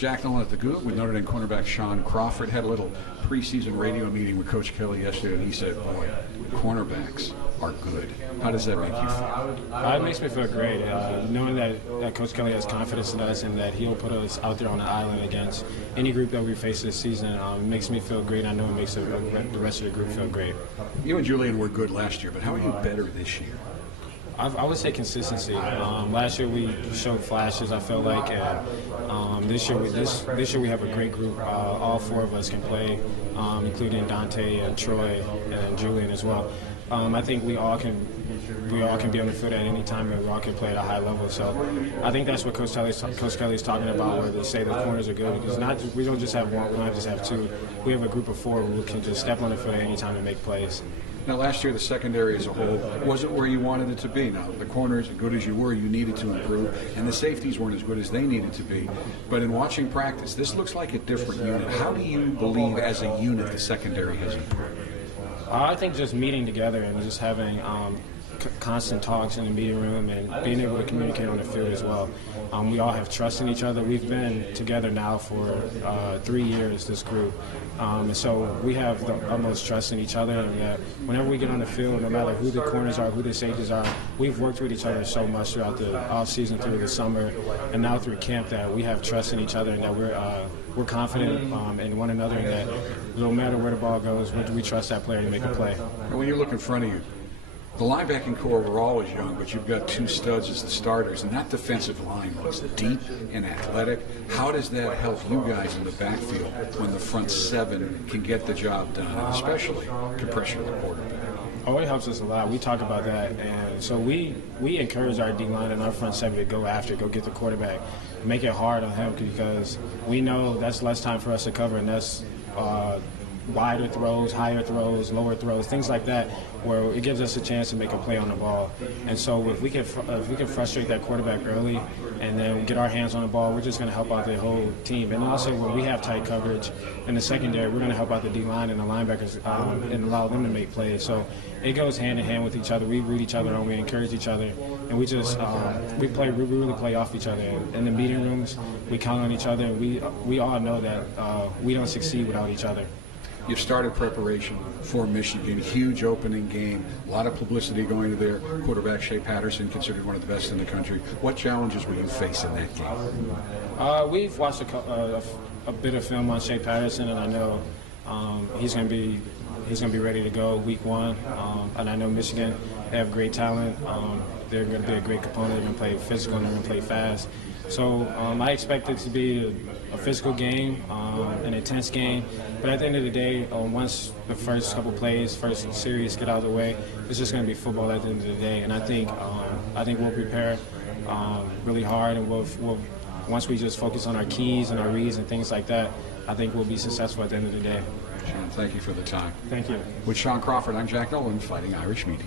Jack Nolan at the Goot with Notre Dame cornerback Shaun. Crawford had a little preseason radio meeting with Coach Kelly yesterday, and he said, boy, cornerbacks are good. How does that make you feel? It makes me feel great, knowing that Coach Kelly has confidence in us and that he'll put us out there on the island against any group that we face this season. It makes me feel great. I know it makes the rest of the group feel great. You and Julian were good last year, but how are you better this year? I would say consistency. Last year we showed flashes, I felt like, and this year we have a great group. All four of us can play, including Dante and Troy and Julian as well. I think we all can be on the field at any time, and we all can play at a high level. So I think that's what Coach Kelly's talking about, where they say the corners are good, because we don't just have one, we don't just have two. We have a group of four who can just step on the field at any time and make plays. Now, last year, the secondary as a whole wasn't where you wanted it to be. Now, the corners, as good as you were, you needed to improve, and the safeties weren't as good as they needed to be. But in watching practice, this looks like a different unit. How do you believe, as a unit, the secondary has improved? I think just meeting together and just having constant talks in the meeting room and being able to communicate on the field as well. We all have trust in each other. We've been together now for 3 years, this group. And so we have the utmost trust in each other, and that whenever we get on the field, no matter who the corners are, who the safeties are, we've worked with each other so much throughout the off-season, through the summer, and now through camp, that we have trust in each other and that we're confident in one another, and that no matter where the ball goes, we trust that player to make a play. And when you look in front of you, the linebacking core were always young, but you've got two studs as the starters, and that defensive line looks deep and athletic. How does that help you guys in the backfield when the front seven can get the job done, and especially can pressure the quarterback? Oh, it helps us a lot. We talk about that, and so we encourage our D-line and our front seven to go get the quarterback, make it hard on him, because we know that's less time for us to cover, and that's wider throws, higher throws, lower throws, things like that, where it gives us a chance to make a play on the ball. And so if we can frustrate that quarterback early and then get our hands on the ball, we're just going to help out the whole team. And also when we have tight coverage in the secondary, we're going to help out the D-line and the linebackers and allow them to make plays. So it goes hand in hand with each other. We read each other and we encourage each other, and we just we really play off each other. In the meeting rooms, we count on each other. We all know that we don't succeed without each other. You've started preparation for Michigan, huge opening game, a lot of publicity going to their quarterback, Shea Patterson, considered one of the best in the country. What challenges will you face in that game? We've watched a bit of film on Shea Patterson, and I know he's going to be ready to go week one. And I know Michigan, they have great talent. They're going to be a great component. They're going to play physical and they're going to play fast. So I expect it to be a physical game, an intense game. But at the end of the day, once the first couple plays, first series get out of the way, it's just going to be football at the end of the day. And I think we'll prepare really hard, and once we just focus on our keys and our reads and things like that, I think we'll be successful at the end of the day. Shaun, thank you for the time. Thank you. With Shaun Crawford, I'm Jack Nolan, Fighting Irish Media.